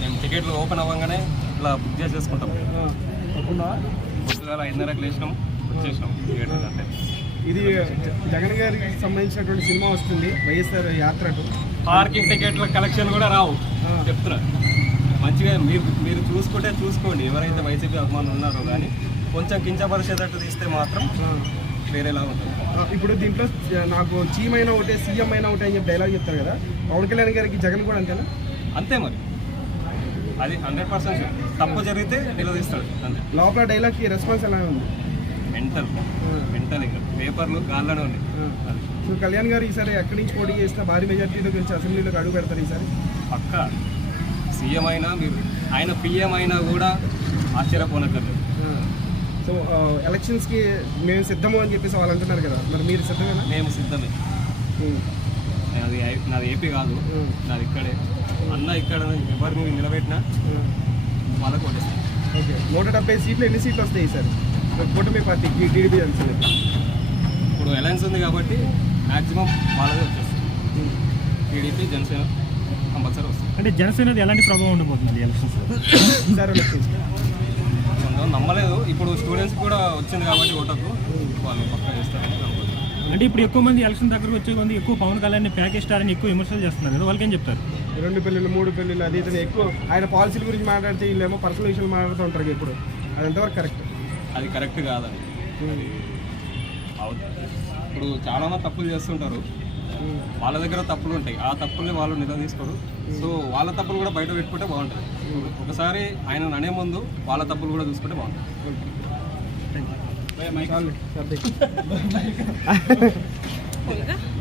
మేము టికెట్లు ఓపెన్ అవ్వగానే ఇలా బుక్ చేసేసుకుంటాం. పొద్దుగాల ఐదున్నరకు లేచినాం వచ్చేసినాం. టికెట్ అంటే ఇది జగన్ గారికి సంబంధించినటువంటి సినిమా వస్తుంది వైఎస్ఆర్ యాత్ర టు. పార్కింగ్ టికెట్ల కలెక్షన్ కూడా రావు. చెప్తున్నా. మంచిగా మీరు మీరు చూసుకుంటే చూసుకోండి. ఎవరైతే వైసీపీ అభిమానులు ఉన్నారో కానీ కొంచెం కించపరిచేటట్టు తీస్తే మాత్రం. వేరేలా ఉంటుంది. ఇప్పుడు దీంట్లో నాకు చీమ్ అయినా ఒకటే సీఎం అయినా ఒకటే అని చెప్పి డైలాగ్ చెప్తారు కదా. పవన్ కళ్యాణ్ గారికి జగన్ కూడా అంతేనా? అంతే మరి. అది హండ్రెడ్ పర్సెంట్ తప్పు జరిగితే నిలదీస్తాడు అంతే. లోపల డైలాగ్కి రెస్పాన్స్ ఎలా ఉంది? మెంటల్ మెంటల్ ఇంకా. పేపర్లు గాల్లోనే ఉన్నాయి. సో కళ్యాణ్ గారు ఈసారి ఎక్కడి నుంచి పోటీ చేస్తే భారీ మెజార్టీతో గెలిచి అసెంబ్లీలోకి అడుగు పెడతారు ఈసారి? పక్క. సీఎం అయినా మీరు ఆయన పిఎం అయినా కూడా ఆశ్చర్యపోనక్కర్లేదు. సో ఎలక్షన్స్కి మేము సిద్ధము అని చెప్పేసి వాళ్ళు అంటున్నారు కదా. మరి మీరు సిద్ధమేనా? మేము సిద్ధమే. ఐ- నాది ఏపీ కాదు. నాది ఇక్కడే. అన్న ఇక్కడ ఎవరిని నిలబెట్టినా ఉమ్. వాళ్ళకు ఓకే. నూట డెబ్బై సీట్లు ఎన్ని సీట్లు వస్తాయి ఈసారి కూటమి పార్టీకి టీడీపీ కలిసి ఇప్పుడు అలయన్స్ ఉంది కాబట్టి మ్యాక్సిమం వాళ్ళదే వచ్చేస్తుంది టీడీపీ జనసేన కంపల్సరీ వస్తుంది అంటే జనసేన ఎలాంటి ప్రభావం ఉండబోతుంది ఎలక్షన్స్ ఈసారి ఎలక్షన్స్ నమ్మలేదు. ఇప్పుడు స్టూడెంట్స్ కూడా వచ్చింది కాబట్టి ఓటకు వాళ్ళు పక్కా చేస్తారని. అంటే ఇప్పుడు ఎక్కువ మంది ఎలక్షన్ దగ్గరకు వచ్చే కొంది ఎక్కువ పవన్ కళ్యాణ్ ప్యాకేజ్ స్టార్ అని ఎక్కువ విమర్శలు చేస్తున్నారు కదా. వాళ్ళకి ఏం చెప్తారు? రెండు పెళ్ళిళ్ళు మూడు పెళ్ళిళ్ళు అది ఇది ఎక్కువ ఆయన పాలసీల గురించి మాట్లాడితే వీళ్ళేమో పర్సనల్ విషయాలు మాట్లాడుతూ ఉంటారు ఇప్పుడు. అది ఎంతవరకు కరెక్ట్ అది కరెక్ట్ అవును ఇప్పుడు చాలా మంది తప్పులు చేస్తుంటారు. వాళ్ళ దగ్గర తప్పులు ఉంటాయి. ఆ తప్పుల్ని వాళ్ళు నిలదీసుకోరు సో వాళ్ళ తప్పులు కూడా బయట పెట్టుకుంటే బాగుంటుంది. ఒకసారి ఆయన అనే ముందు వాళ్ళ తప్పులు కూడా చూసుకుంటే బాగుంటుంది.